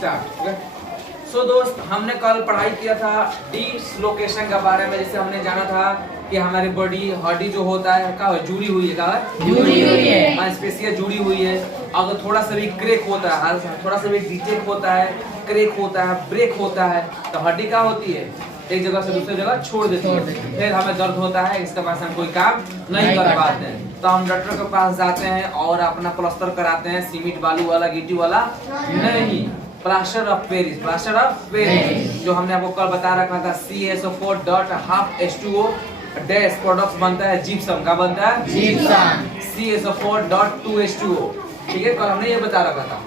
Start. सो दोस्त, हमने कल पढ़ाई किया था डिसलोकेशन के बारे में। जैसे हमने जाना था कि हमारी बॉडी हड्डी जो होता है क्या जुड़ी हुई है, क्या जुड़ी हुई है, मांसपेशियां जुड़ी हुई है। अगर थोड़ा सा भी क्रैक होता है, थोड़ा सा भी डिटेक्ट होता है, क्रैक होता है, ब्रेक होता है, तो हड्डी क्या होती है, एक जगह से दूसरी जगह छोड़ देती है। फिर हमें दर्द होता है, इसके पास हम कोई काम नहीं कर पाते हैं, तो हम डॉक्टर के पास जाते हैं और अपना प्लास्टर कराते हैं। सीमेंट बालू वाला, गिट्टी वाला नहीं, plaster of Paris. Plaster of Paris जो हमने आपको कल बता रखा था, CaSO4.12H2O डैश प्रोडक्ट्स बनता है जिप्सम। का बनता है जिप्सम। CaSO4.2H2O। ठीक है, कल हमने ये बता रखा था।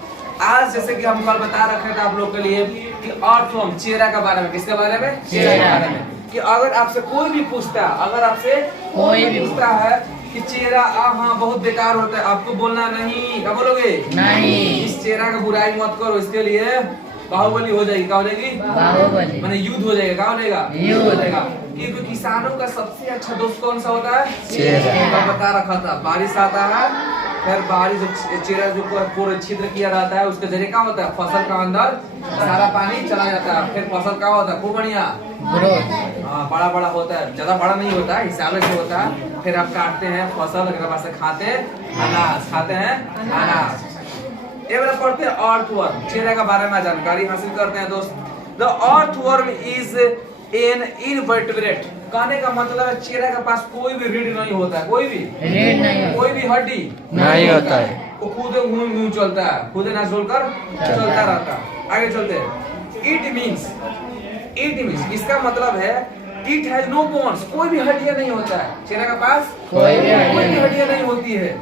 आज जैसे कि हम कल बता रखे थे आप लोग के लिए कि अर्थवर्म, चेहरा के बारे में। किसके बारे में? चेहरा के बारे में। कि अगर आपसे कोई भी पूछता है, अगर आपसे कोई भी पूछता है कि चेहरा हाँ बहुत बेकार होता है, आपको बोलना नहीं। क्या बोलोगे? नहीं। इस चेहरा का बुराई मत करो, इसके लिए बाहुबली हो जाएगी। क्या हो जाएगी? बाहुबली। माने युद्ध हो जाएगा। क्या हो जाएगा? युद्ध हो जाएगा। क्योंकि किसानों का सबसे अच्छा दोस्त कौन सा होता है? चेहरा। बता रखा था, बारिश आता है, फिर बारिश चेहरा जो पूरा छिद्र किया रहता है, उसके जरिए क्या होता है, फसल का अंदर सारा पानी चला जाता है। फिर फसल क्या होता है, खूब बढ़िया हाँ बड़ा बड़ा होता है, ज्यादा बड़ा नहीं होता है, हिसाब से होता है। फिर आप काटते हैं फसल, से खाते हैं अनाज, खाते हैं अनाज। ये वाला पढ़ते हैं अर्थवर्म, चेहरे के बारे में जानकारी हासिल करते हैं दोस्त। The earthworm is an invertebrate. कहने का मतलब है चेहरे के पास कोई भी रीढ़ नहीं होता है, कोई भी रीढ़ नहीं, कोई भी हड्डी नहीं होता है। वो खुद घूम चलता है, खुद ना चलकर चलता रहता है। आगे चलते हैं। इट मीन्स इसका मतलब है इट हैज नो बोन्स। कोई भी हड्डियां नहीं होता है चेहरे के पास, कोई भी हड्डियां नहीं होती है।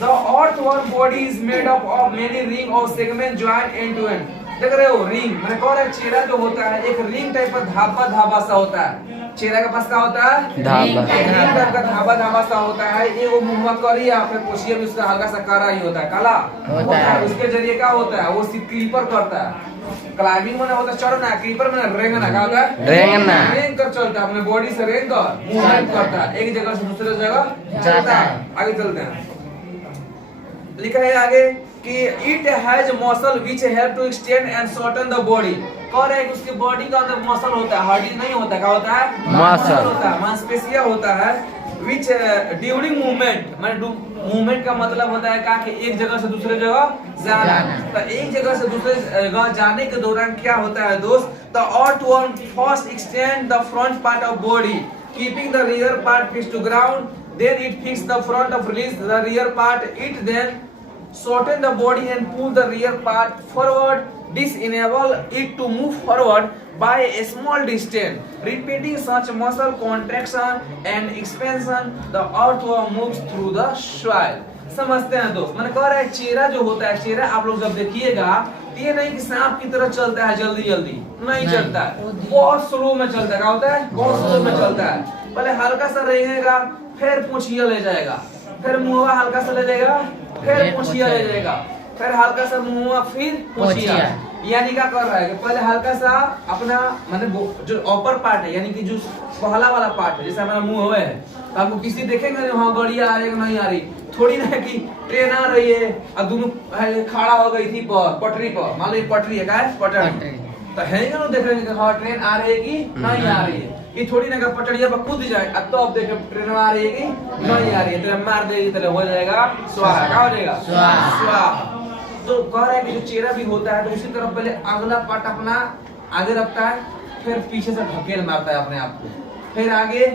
The earthworm body is made up of many ring or segment joined end to end। देख रहे हो रिंग, मैंने कह रहा है चेहरा जो होता है एक रिंग टाइप का धाबा सा होता है। चेहरा के पास क्या होता है? धाबा। रिंग टाइप का धाबा सा होता है। ये वो मुंह करिया, फिर पोछिया भी उसका हल्का सा काला ही होता है, काला होता है। उसके जरिए क्या होता है, वो क्रीपर करता है। क्लाइंबिंग में होता है चढ़ना, क्रीपर में रेंगना। क्या होता है? रेंग कर चलता है, अपने बॉडी से रेंग कर मूवमेंट करता है, एक जगह से दूसरे जगह जाता है। आगे चलते हैं। लिखा है आगे कि it has muscle which help to extend and shorten the body. कह रहे हैं कि उसके बॉडी का अंदर मसल होता है, हड्डी नहीं होता। क्या होता है? मसल होता है, मांसपेशियां होता है। व्हिच ड्यूरिंग मूवमेंट, माने मूवमेंट का मतलब होता है कि एक जगह से दूसरे जगह जाना। तो एक जगह से दूसरे जगह जाने के दौरान क्या होता है दोस्त, the earthworm first extend the front part of body keeping the rear part fixed to ground, then it fix the front of release the rear part. It then shorten the body and pull the rear part forward. This enable it to move forward by a small distance. Repeating such muscle contraction and expansion, the earthworm moves through the soil. समझते हैं दोस्त? मैंने कह रहा है चेहरा जो होता है, चेहरा आप लोग जब देखिएगा ये नहीं कि सांप की तरह चलता है, जल्दी नहीं चलता है, बहुत स्लो में चलता है। क्या होता है? बहुत स्लो में चलता है। पहले हल्का सा रहेगा, फिर पूंछिया ले जाएगा, फिर मुंहवा हल्का सा ले जाएगा, फिर पूंछिया ले जाएगा, फिर हल्का सा मुंहवा, फिर पूंछिया। यानी क्या कर रहा है कि पहले हल्का सा अपना माने जो अपर पार्ट है, यानी कि जो पहला वाला पार्ट है, जैसे हमारा मुंह हुआ है, तो आपको किसी देखेंगे हाँ गाड़ियां आ रही है नहीं आ रही, थोड़ी ना कि ट्रेन आ रही है और दोनों खड़ा हो गई थी पटरी पर। मान लो पटरी है, क्या है? पटरी। तो है ना देख रहे हैं कि हाँ ट्रेन आ रही है कि नहीं आ रही है। ये थोड़ी ना पटरिया पर कूद जाए, अब तो अब देखो ट्रेन आ रही है कि नहीं आ रही है, तो मार देगी तो हो जाएगा स्वाहा। क्या हो जाएगा? स्वाहा। तो कह रहा है कि जो चेहरा भी होता है तो उसी तरह पहले अगला पार्ट अपना आगे रखता है, फिर पीछे से ढकेल मारता है अपने आप को, फिर आगे,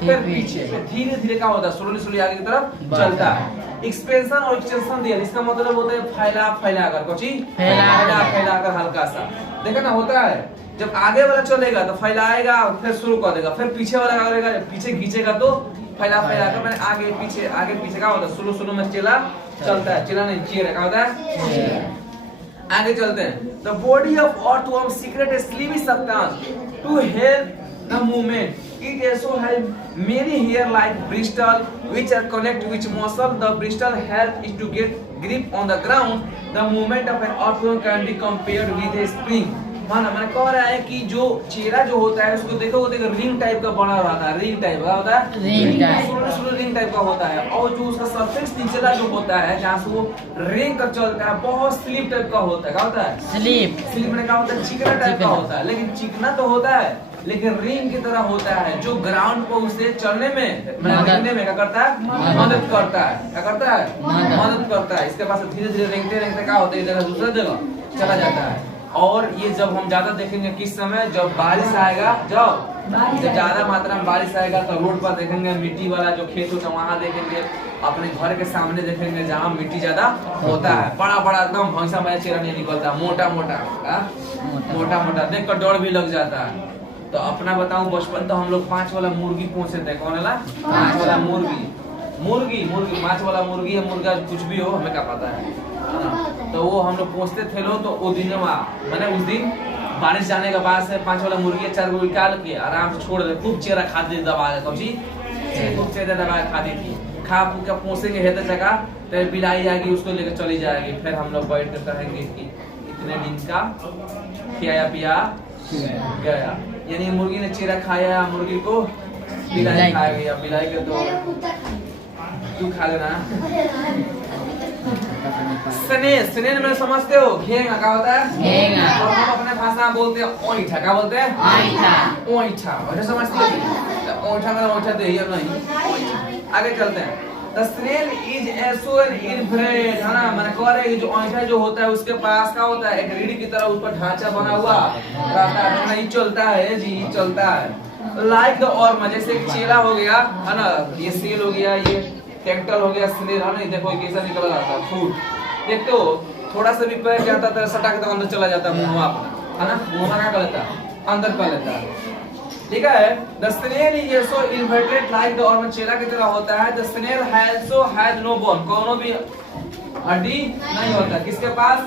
फिर पीछे, फिर धीरे धीरे क्या होता है, स्लोली आगे की तरफ चलता है। एक्सपेंशन और एक्सटेंशन दिया, इसका मतलब होता है फैला कर, कुछ फैला कर हल्का सा। देखा ना होता है जब आगे वाला चलेगा तो फैलाएगा, फिर शुरू कर देगा, फिर पीछे वाला करेगा, पीछे खींचेगा तो फैला कर मैंने आगे पीछे क्या होता है, शुरू में चेला चलता है, चेला नहीं चेहरा। क्या होता है? आगे चलते हैं। The body of earthworm secrete slimy substance to help the movement. It also has many hair-like bristles which are connect which muscle. The bristle help is to get grip on the ground. The movement of an earthworm can be compared with a spring. हाँ ना, मैंने कह रहा है कि जो चेहरा जो होता है उसको देखो, वो देखो रिंग टाइप का बना रहता है, रिंग टाइप का होता है, रिंग टाइप का होता है। और जो उसका सरफेस निचला जो होता है जहाँ से वो रिंग का चलता है, बहुत स्लिप टाइप का होता है। क्या होता है? स्लिप में क्या होता है? चिकना टाइप का होता है, लेकिन चिकना तो होता है लेकिन रिंग की तरह होता है, जो ग्राउंड को उसे चलने में क्या करता है? मदद करता है। क्या करता है? मदद करता है। इसके पास धीरे धीरे रेंगते रेंगते क्या होता है, जगह दूसरा जगह चला जाता है। और ये जब हम ज्यादा देखेंगे किस समय, जब बारिश आएगा, जब ज्यादा मात्रा में बारिश आएगा तो रोड पर देखेंगे मिट्टी वाला जो खेत होता है, वहाँ देखेंगे, अपने घर के सामने देखेंगे जहाँ मिट्टी ज्यादा होता है, बड़ा बड़ा एकदम भैंसा वाला चेहरा नहीं निकलता, मोटा मोटा देख कर डर भी लग जाता है। तो अपना बताऊं, बचपन तो हम लोग 5 वाला मुर्गी पोसे थे। कौन वाला? 5 वाला मुर्गी 5 वाला मुर्गी है, मुर्गा कुछ भी हो, हमें क्या पता है। तो वो हम लोग पोसते थे लोग। तो वो दिन मैंने उस दिन बारिश जाने के बाद से 5 वाला मुर्गी 4 को निकाल के आराम से छोड़ दे, खूब चेहरा खाती थी, दबा खूब चेहरा दबा खाती थी। खा पू के पोसेंगे हेते जगह, तो बिलाई आएगी उसको लेकर चली जाएगी। फिर हम लोग बैठ कर कहेंगे कि इतने दिन का खिलाया पिया गया, यानी मुर्गी ने चेहरा खाया, मुर्गी को बिलाई खा गया। बिलाई के तो तू खा लेना। स्नेह में समझते हो? घेंगा क्या होता है? घेंगा। और हम अपने भाषा में बोलते हैं ओइठा। क्या बोलते हैं? ओइठा। ओइठा समझते हो? ओइठा मतलब ओइठा दे या नहीं। आगे चलते हैं। The snail is also an invertebrate, है ना। मैंने कह रहा है कि जो ओइठा जो होता है उसके पास क्या होता है, एक रीढ़ की तरह उस पर ढांचा बना हुआ रहता है, नहीं चलता है जी, चलता है। लाइक द ऑर्म, जैसे चेला हो गया, है ना, ये सेल हो गया, ये टेक्टल हो गया, स्नेल, है ना। देखो कैसा निकल रहा था फूड, देखते हो, थोड़ा सा भी पैर जाता था सटा के तो अंदर चला जाता है मुंह अपना, है ना। मुंह क्या कर लेता है? अंदर कर लेता है। ठीक है। The snail is also invertebrate like the orm, चेला की तरह होता है। The snail also has no bone, कोनो भी हड्डी नहीं होता। किसके पास?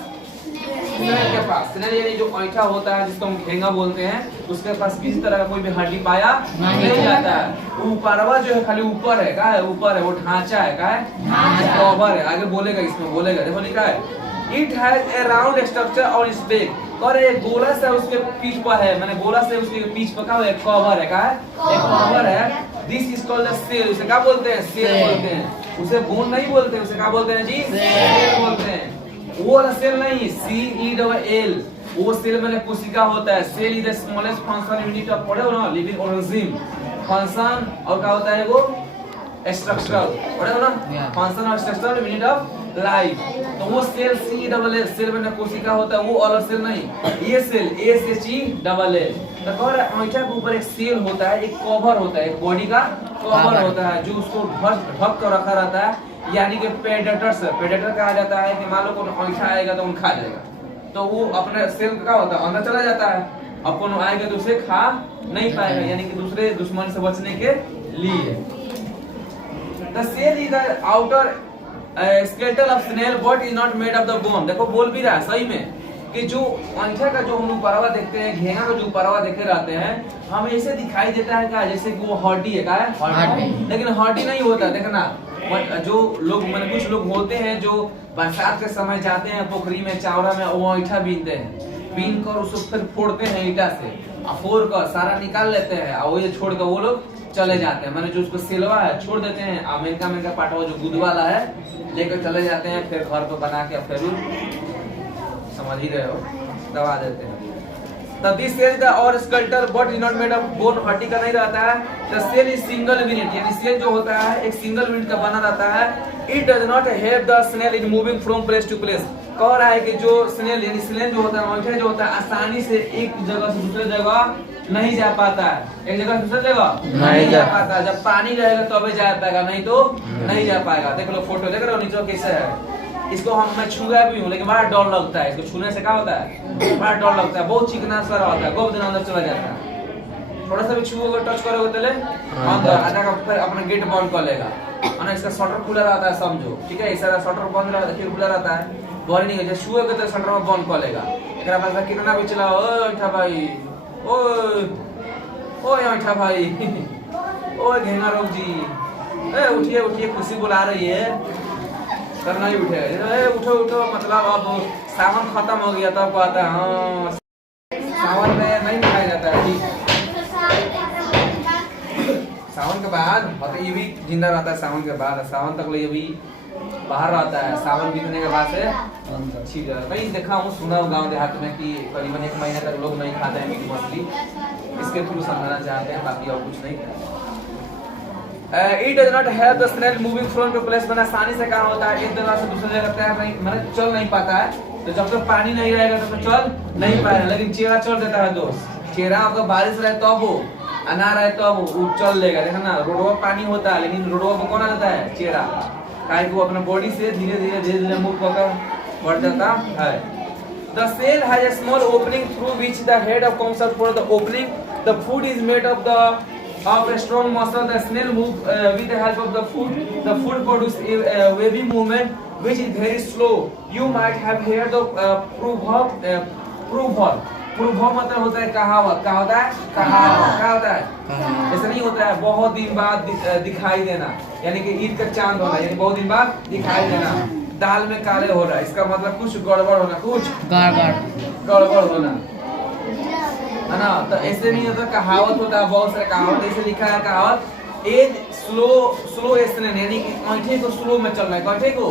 स्नेल के पास। स्नेल यानी जो ओइठा होता है, जिसको हम घेंगा बोलते हैं, उसके पास किसी तरह का कोई भी हड्डी पाया नहीं जाता है। ऊपरवा जो है खाली ऊपर है, क्या है? ऊपर है, वो ढांचा है, क्या है? कवर है। आगे बोलेगा, इसमें बोलेगा, देखो लिखा है It has a round structure on its back, और एक गोला से उसके पीठ पर है, मैंने गोला से उसके पीठ पर क्या है? कवर है, क्या है? एक कवर है। This is called a cell, उसे क्या बोलते हैं? सेल बोलते हैं। उसे बोन नहीं बोलते, उसे क्या बोलते हैं जी? सेल बोलते हैं। वो वाला सेल नहीं, CELL, वो सेल में कोशिका होता है। Cell is the smallest function unit of living organism. Function और क्या होता है? वो स्ट्रक्चरल, पढ़े ना, फंक्शन और स्ट्रक्चरल यूनिट ऑफ लाइफ। तो वो सेल CELL, सेल में कोशिका होता है, वो अलग सेल नहीं। ये सेल SHELL। तो कह रहा है ओइठा के ऊपर एक सेल होता है, एक कवर होता है, एक बॉडी का कवर होता है, जो उसको ढक कर रखा रहता है। यानी कि प्रेडेटर कहा जाता है कि मान लो कोई ओइठा आएगा तो उनको खा जाएगा, तो वो अपने सेल का होता है, अंदर चला जाता है। अब कौन आएगा तो उसे खा नहीं पाएगा, यानी कि दूसरे दुश्मन से बचने के लिए। The shell is the outer skeleton of snail, but is not made of the bone। देखो बोल भी रहा है सही में कि जो ओइठा का जो हम ऊपरवा देखते हैं, घेंगा का जो ऊपरवा देखे रहते हैं, हमें ऐसे दिखाई देता है क्या, जैसे कि वो हड्डी है, क्या है? हड्डी। लेकिन हड्डी नहीं होता, देखना। जो लोग मैंने कुछ लोग होते हैं जो बरसात के समय जाते हैं पोखरी में, चावड़ा में, वो ओइठा बीनते हैं, बीन कर उसको फिर फोड़ते हैं ईटा से, फोड़ कर सारा निकाल लेते हैं, और वो छोड़ कर वो लोग चले जाते हैं। मैंने जो उसको सिलवा है छोड़ देते हैं, अमेरिका पाटा जो गुद वाला है लेकर चले जाते हैं, फिर घर पे बना के फिर समझ ही रहे हो, दबा देते हैं। तब दिस सेल द और skeletal but is not made of bone, हड्डी का नहीं रहता है। The cell is single unit, यानी सेल जो होता है एक सिंगल यूनिट का बना रहता है। It does not help the snail in moving from place to place. कह रहा है कि जो स्नेल यानी स्नेल जो होता है, ओइठा जो होता है, आसानी से एक जगह से दूसरे जगह नहीं जा पाता है, एक जगह से दूसरी जगह नहीं जा पाता। जब पानी रहेगा तभी जा पाएगा, नहीं तो नहीं जा पाएगा। देख लो फोटो देख रहे हो नीचे कैसे है। इसको मैं छुआ भी हूँ लेकिन बड़ा डर लगता है, इसको छूने से क्या होता है? बड़ा डर लगता है, बहुत चिकना सा होता है, गोब दिन अंदर चला जाता है। थोड़ा सा भी छुओगे, टच करोगे तो अंदर आधा का फिर अपना गेट बंद कर लेगा, है ना। इसका शटर खुला रहता है समझो, ठीक है। इसका शटर बंद रहता है, फिर खुला रहता है, बंद नहीं है। छुओगे तो शटर में बंद कर लेगा। एकरा पास कितना भी चलाओ, ओइठा भाई, ओए ओइठा भाई, ओए घेंगा रोग जी, उठिए उठिए, खुशी बुला रही है, करना ही उठे, उठो उठो, मतलब अब सावन खत्म हो गया तब कहता है हाँ सावन में नहीं दिखाया जाता है जी। सावन के बाद मतलब ये भी जिंदा रहता है सावन के बाद, सावन तक ये भी बाहर रहता है। सावन बीतने के बाद से ठीक है। भाई देखा हूँ, सुना हूँ गाँव देहात में कि करीबन 1 महीने तक लोग नहीं खाते हैं मीट मछली, इसके थ्रू समझाना चाहते हैं, बाकी और कुछ नहीं। It does not help the snail moving from to place। मैंने आसानी से कहा होता है एक जगह से दूसरी जगह तैर नहीं मैंने चल नहीं पाता है, तो जब तक पानी नहीं रहेगा तब तक चल नहीं पाएगा। लेकिन चेहरा चल देता है दोस्त, चेहरा अगर बारिश रहे तब वो अनार रहे तब वो चल लेगा। देखा ना, रोडवा पानी होता है लेकिन रोडवा को कौन आ जाता है? चेहरा, काहे वो अपना बॉडी से धीरे धीरे धीरे धीरे मूव कर बढ़ जाता है। The sail has a small opening through which the head of comes out for the opening. The food is made of a strong muscle. The snail move with the help of the food. The food produces a wavy movement which is very slow. You might have heard of proverb. प्रूभव मतलब होता है कहावत। क्या होता है? कहावत। क्या होता है? ऐसा नहीं होता है बहुत दिन बाद दिखाई देना, यानी कि ईद का चांद होना, यानी बहुत दिन बाद दिखाई देना। दाल में काले हो रहा है, इसका मतलब कुछ गड़बड़ होना, कुछ गड़बड़ होना है ना। तो ऐसे नहीं होता, कहावत होता है, बहुत सारे कहावत ऐसे लिखा है। कहावत एज स्लो स्नैन, यानी कि आंखें को स्लो में चलना है, आंखें को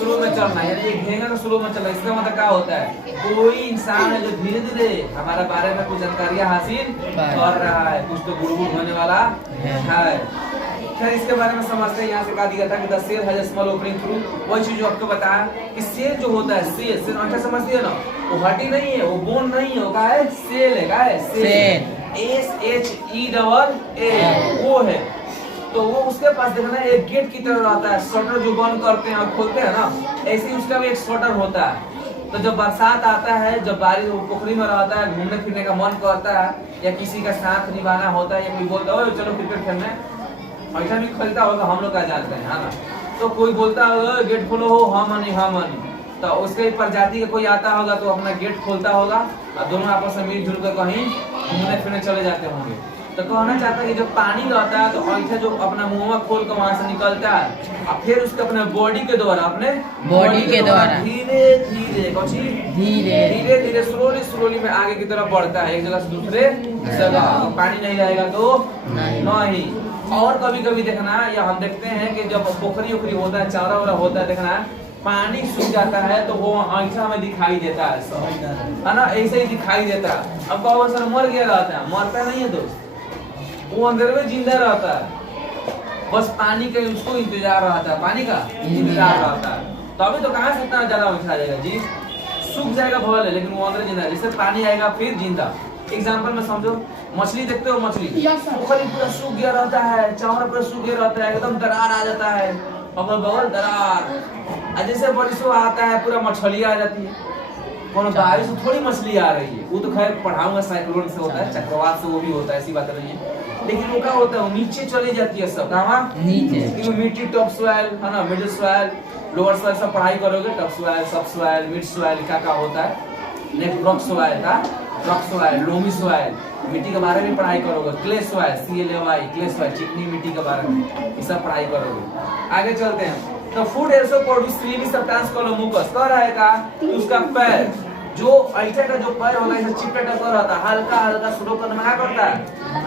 स्लो में चलना है, यानी घेंगा को स्लो में चलना है। इसका मतलब क्या होता है? कोई इंसान है जो धीरे धीरे हमारे बारे में कुछ जानकारियां हासिल कर रहा है, कुछ तो गुड़गुड़ होने वाला है। खैर इसके बारे में समझते हैं। यहाँ से कहा दिया था कि the cell has a small opening through. वही चीज जो आपको बताया कि सेल जो होता है, सेल आंखें समझती है ना, वो हड्डी नहीं है, वो बोन नहीं है, वो क्या है? सेल है। क्या है? सेल। SHELL वो है। तो वो उसके पास देखना एक गेट की तरह रहता है, शटर जो बंद करते हैं और खोलते हैं ना, ऐसे ही उसका भी एक शटर होता है। तो जब बरसात आता है, जब बारिश पोखरी में रहता है, घूमने फिरने का मन करता है, या किसी का साथ निभाना होता है, या कोई बोलता है चलो क्रिकेट खेलने, ऐसा भी खेलता होगा, हम लोग क्या जानते हैं, है ना। तो कोई बोलता है गेट खोलो हो, हाँ मानी, तो उसके प्रजाति का कोई आता होगा तो अपना गेट खोलता होगा और दोनों आपस में मिलजुल कर कहीं घूमने फिरने चले जाते होंगे। तो कहना चाहता है कि जब पानी रहता है तो ऐसा जो अपना मुंह खोल कर वहां से निकलता है और फिर उसके अपने बॉडी के द्वारा धीरे धीरे स्लोली में आगे की तरफ बढ़ता है, एक जगह से दूसरे जगह। पानी नहीं रहेगा तो नहीं। और कभी कभी देखना, या हम देखते हैं कि जब पोखरी उखरी होता है, चारा वारा होता है, देखना पानी सूख जाता है तो वो आंखा में दिखाई देता है, है ना, ऐसे ही दिखाई देता है। अब कहो सर मर गया रहता है, मरता नहीं है दोस्त, वो अंदर में जिंदा रहता है, बस पानी के उसको इंतजार रहता है, पानी का इंतजार रहता है। तो अभी तो कहाँ से इतना ज्यादा उठा जाएगा जी, सूख जाएगा भले है, लेकिन वो अंदर जिंदा है। जैसे पानी आएगा फिर जिंदा। एग्जाम्पल में समझो, मछली देखते हो, मछली पोखरी पूरा सूख गया रहता है, चावल पूरा सूख गया रहता है, एकदम दरार आ जाता है, अगल बगल दरार। जैसे बारिश आता है पूरा मछली आ जाती है। कौन बारिश से थोड़ी मछली आ रही है, वो तो खैर पढ़ाऊंगा, साइक्लोन से होता है, चक्रवात से वो भी होता है, ऐसी बात नहीं है। लेकिन वो क्या होता है, वो नीचे चली जाती है सब, कहाँ नीचे, क्योंकि मिट्टी टॉप सॉइल है ना, मिडिल सॉइल, लोअर सॉइल सब पढ़ाई करोगे, टॉप सॉइल, सब सॉइल, मिड सॉइल क्या होता है, नेक्स्ट रॉक सॉइल था, रॉक सॉइल, लोमी सॉइल, मिट्टी के बारे में पढ़ाई करोगे, clay soil, CLAY, clay soil, चिकनी मिट्टी के बारे में ये सब पढ़ाई करोगे। आगे चलते हैं। तो food also produce sleepy substance called mucus. कह रहा है का उसका पैर जो ऐसे का जो पैर होता है, चिपटा टकर रहता है, हल्का हल्का स्लो करने में क्या करता है,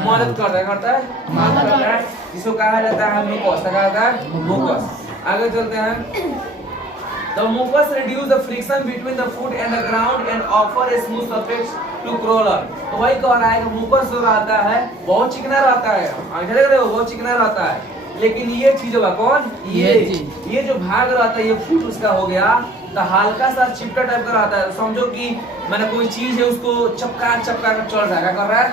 मदद करता है, जिसको कहा जाता है मुकस। कहा जाता है मुकस। आगे चलते हैं। The mucus reduce the friction between the food and the ground and offer a smooth surface to crawler। तो वही कह रहा है कि मुकस जो रहता है बहुत चिकना रहता है, आगे देख रहे हो, बहुत चिकना रहता है, लेकिन ये चीज होगा कौन, ये जो भाग रहता है, ये फूट उसका हो गया, तो हल्का सा चिपटा टाइप का रहता है। समझो कि मैंने कोई चीज है उसको चपका कर चल रहा है, क्या कर रहा है,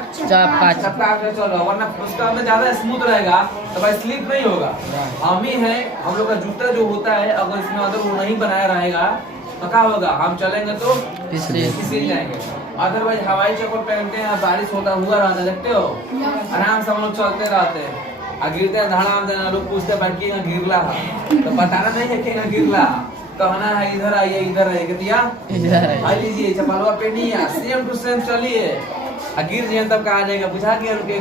चपका कर चल रहा है, वरना उसका अंदर ज्यादा स्मूथ रहेगा तो भाई स्लिप नहीं होगा। हम ही है, हम लोग का जूता जो होता है, अगर इसमें अगर वो नहीं बनाया रहेगा तो क्या होगा, हम चलेंगे तो फिसल जाएंगे। अदरवाइज हवाई चप्पल पहनते हैं, बारिश होता हुआ रहता है, देखते हो, आराम से हम लोग चलते रहते हैं, गिरते हैं धड़ाम, लोग पूछते हैं भाई गिरला तो बताना नहीं है कि गिरला, कहना है इधर आइए, इधर है क्या, आ लीजिए चप्पलवा पहनिए, सेम टू सेम चलिए, गिर जाए तब कहा जाएगा बुझा के रुके।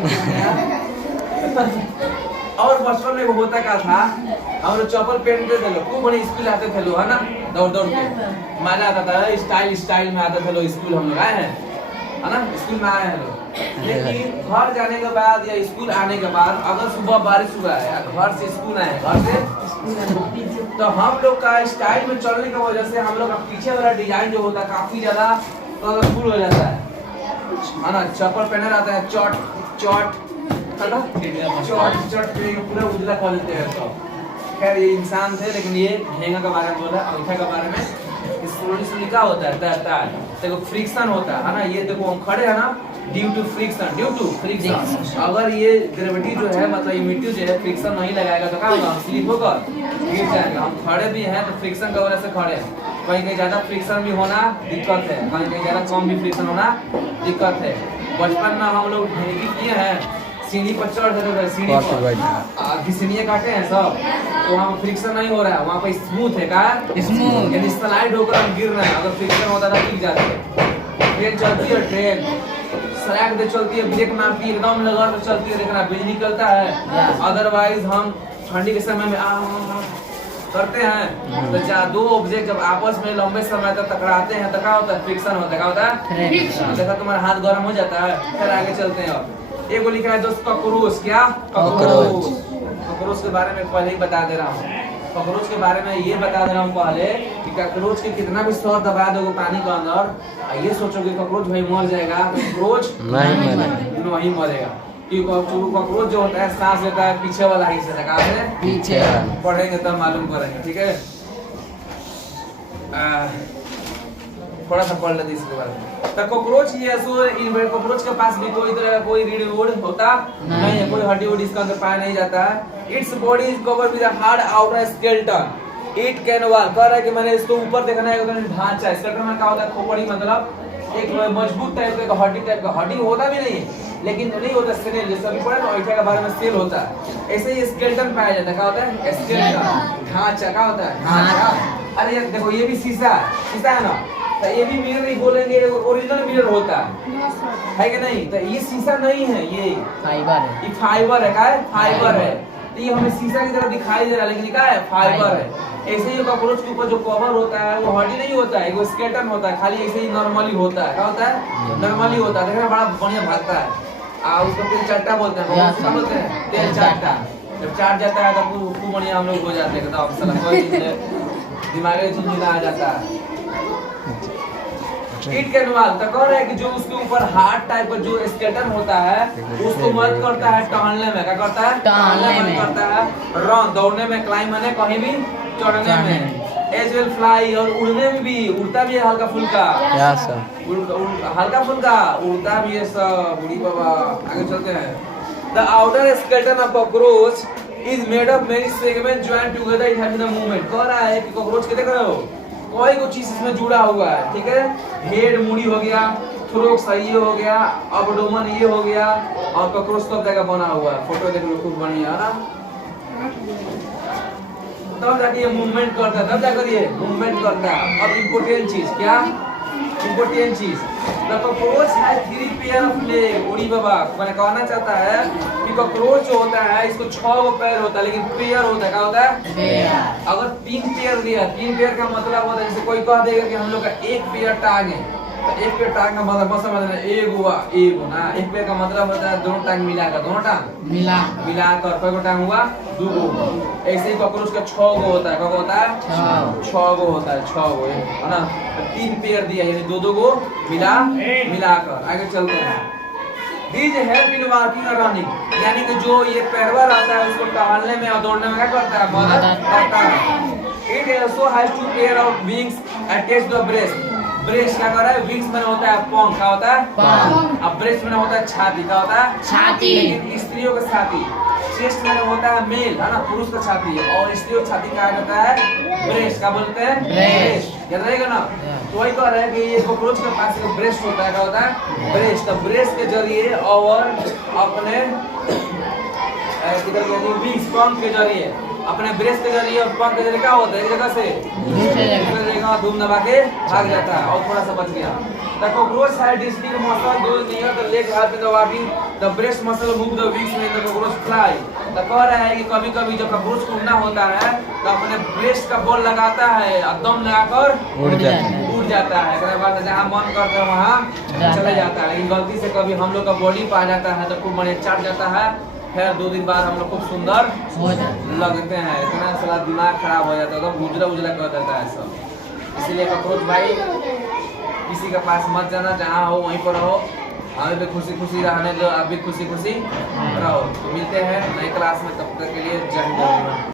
और बचपन में होता क्या था, हम लोग चप्पल पहनते थे, लोग खूब बड़ी स्कूल आते थे लोग, है ना, दौड़ दौड़ के मजा आता था, स्टाइल में आते थे लोग स्कूल, हम लोग आए हैं है ना, स्कूल में आए हैं लोग। लेकिन घर जाने के बाद या स्कूल आने के बाद अगर सुबह बारिश हुआ है या घर से स्कूल आए, घर से, तो हम लोग का स्टाइल में चलने की वजह से हम लोग का पीछे वाला डिजाइन जो होता है काफी ज्यादा कलरफुल हो जाता है ना। चप्पल पहने रहता है चट चट है ना, चट चट पूरा उजला कर देते हैं सब। खैर ये इंसान थे, लेकिन ये घेंगा के बारे में बोला, अंगूठा के बारे में। स्लोली क्या होता है, तैरता है, देखो फ्रिक्शन होता है ना। ये देखो हम खड़े हैं ना, ड्यू टू फ्रिक्शन। अगर ये ग्रेविटी जो है मतलब ह्यूमिडिटी जो है फ्रिक्शन नहीं लगाएगा तो क्या होगा, हम स्लिप होकर गिर जाएगा। हम खड़े भी हैं तो फ्रिक्शन की वजह से खड़े हैं। कहीं कहीं ज्यादा फ्रिक्शन भी होना दिक्कत है, कहीं कहीं ज्यादा कम भी फ्रिक्शन होना दिक्कत है। बचपन में हम लोग ढेकी किए हैं, सीढ़ी पर चढ़ जाते थे, सीढ़ी पर घिसनिए काटे हैं सब, तो वहाँ फ्रिक्शन नहीं हो रहा है, वहाँ पे स्मूथ है का स्मूथ, यानी स्लाइड होकर हम गिर रहे हैं। अगर फ्रिक्शन होता था गिर जाते। ट्रेन चलती है, ट्रेन सड़क पे चलती है, ब्रेक मारती है, एकदम लगा तो चलती है, देखना बिजली निकलता है। अदरवाइज हम ठंडी के समय में करते हैं तो दो ऑब्जेक्ट जब आपस में लंबे समय तक टकराते हैं तो क्या होता है, फ्रिक्शन होता है। क्या होता है, देखा तुम्हारा हाथ गर्म हो जाता है। फिर आगे चलते हैं। अब एक लिखा है दोस्त कॉकरोच, क्या कॉकरोच के बारे में पहले ही बता दे रहा हूँ। कॉकरोच के बारे में ये बता दे रहा हूँ पहले कि कॉकरोच के कितना भी स्वाद दबा दोगे पानी के अंदर, ये सोचोगे कॉकरोच भाई मर जाएगा, कॉकरोच नहीं मरेगा। कॉकरोच जो होता है सांस लेता है पीछे वाला हिस्सा से, कहाँ से पीछे। पढ़ेंगे तब मालूम करेंगे, ठीक है। थोड़ा सा पढ़ लेते इसके बारे में। तो कॉकरोच ये कॉकरोच के पास भी कोई तरह कोई रीढ़ वूढ़ होता नहीं है, कोई हड्डी वुड्डी इसके अंदर पाया नहीं जाता है। Its body is covered with a hard outer skeleton. It can walk, कह रहा है कि मैंने इसको ऊपर देखना है ढांचा। स्केलेटन में क्या होता है, खोपड़ी मतलब एक मजबूत टाइप का हड्डी टाइप का, हड्डी होता भी नहीं है लेकिन नहीं होता सेल, जैसे अभी पढ़े ना ऐठा के बारे में सेल होता है, ऐसे ही स्केलेटन पाया जाता है। क्या होता है, स्केलेटन, ढांचा। क्या होता है, ढांचा। अरे यार देखो ये भी शीशा है ना, तो ये भी मिरर नहीं बोलेंगे, ओरिजिनल मिरर होता है कि नहीं। तो ये शीशा नहीं है, ये फाइबर है। ये फाइबर है, क्या है, फाइबर है। तो ये हमें शीशा की तरह दिखाई दे रहा है लेकिन क्या है, फाइबर है। ऐसे ही कॉकरोच के ऊपर जो कवर होता है वो हड्डी नहीं होता है, वो स्केलेटन होता है, खाली ऐसे ही नॉर्मली होता है। क्या होता है, नॉर्मली होता है। देखना बड़ा बढ़िया भागता है। उसको तेल चाटा बोलते हैं, क्या बोलते हैं, तेल चाटा। जब चाट जाता है तो खूब बढ़िया हम लोग हो जाते हैं, दिमाग में झुंझुना आ जाता है। इट कैन वॉक, तो कह रहा है कि जो उसके ऊपर हार्ड टाइप का जो स्केलेटन होता है उसको मदद करता है टहलने में। क्या करता है, टहलने में करता है। रन, दौड़ने में, क्लाइंब में, कहीं भी चढ़ने में। एज वेल फ्लाई, और उड़ने में भी, उड़ता भी है हल्का फुल्का, हल्का फुल्का उड़ता भी है सब। बुढ़ी बाबा आगे चलते हैं। The outer skeleton of cockroach is made of many segment joint together, it having the movement. कह रहा है कि कॉकरोच के देख रहे हो कोई को चीज इसमें जुड़ा हुआ है, ठीक है। हेड मुड़ी हो गया, थ्रोक्स ये हो गया, अबडोमन ये हो गया, और कॉकरोच सब जगह बना हुआ है। फोटो देख लो खूब बढ़िया है ना। तब जाके ये मूवमेंट करता है, तब जाकर ये मूवमेंट करता है। अब इम्पोर्टेंट चीज क्या, इम्पोर्टेंट चीज, the cockroach has 3 pair of leg. उड़ी बाबा मैंने कहना चाहता है कि कॉकरोच जो होता है इसको 6 पैर होता है, लेकिन पेयर होता है। क्या होता है, पेयर। अगर 3 पेयर दिया, 3 पेयर का मतलब होता है, जैसे कोई कह देगा कि हम लोग का 1 पेयर टांग है, तो 1 पेयर टांग का मतलब समझना एगो ना। 1 पेयर का मतलब होता है दोनों टांग मिलाकर, दोनों टांग मिलाकर कोई को टांग हुआ 2 गो। ऐसे ही कॉकरोच का 6 गो होता है। क्या होता है, 6 गो होता है, 6 गो है ना। 3 पेयर दिया यानी 2 गो मिलाकर। आगे चलते हैं। These help in walking or running, यानी कि जो ये पैरवा रहता है उसको टहलने में और दौड़ने में क्या करता है, मदद करता है। It also has 2 pair of wings attached to the breast. Breast क्या कर रहा है, विंग्स में होता है पंख। क्या होता है, पंख। अब ब्रेस्ट में होता है छाती। क्या होता है, छाती। लेकिन स्त्रियों का छाती, चेस्ट में होता है मेल है ना, पुरुष का छाती, और स्त्रियों का छाती क्या कहता है, ब्रेस्ट। क्या बोलते हैं, ब्रेस्ट। याद रहेगा ना। तो वही कह रहा है कि ये कॉकरोच के पास एक ब्रेस्ट होता है। क्या होता है, ब्रेस्ट। तो ब्रेस्ट के जरिए और अपने विंग्स, पंख के जरिए, अपने ब्रेस्ट के जरिए और पंख के जरिए क्या होता है, एक जगह से दूसरी जगह धूम दबा के भाग जाता है और थोड़ा सा बच गया। The cockroach has distinct muscle those near the leg help in the walking. The breast muscle move the wings when the cockroach fly. तो कह रहा है कि कभी कभी जब कॉकरोच को उड़ना होता है तो अपने ब्रेस्ट का बॉल लगाता है और दम लगाकर उड़ जाता है, एक बार जहाँ मन करता है वहाँ चले जाता है। लेकिन गलती से कभी हम लोग का बॉडी पा जाता है तो खूब बढ़िया चढ़ जाता है, फिर 2 दिन बाद हम लोग खूब सुंदर लगते हैं। इतना सारा दिमाग खराब हो जाता है, तो उजला उजला कर देता है सब। इसलिए कॉकरोच भाई किसी के पास मत जाना, जहाँ हो वहीं पर रहो, हमें भी खुशी खुशी रहने दो, आप भी खुशी खुशी रहो। तो मिलते हैं नई क्लास में, तब तक के लिए जय हिंद।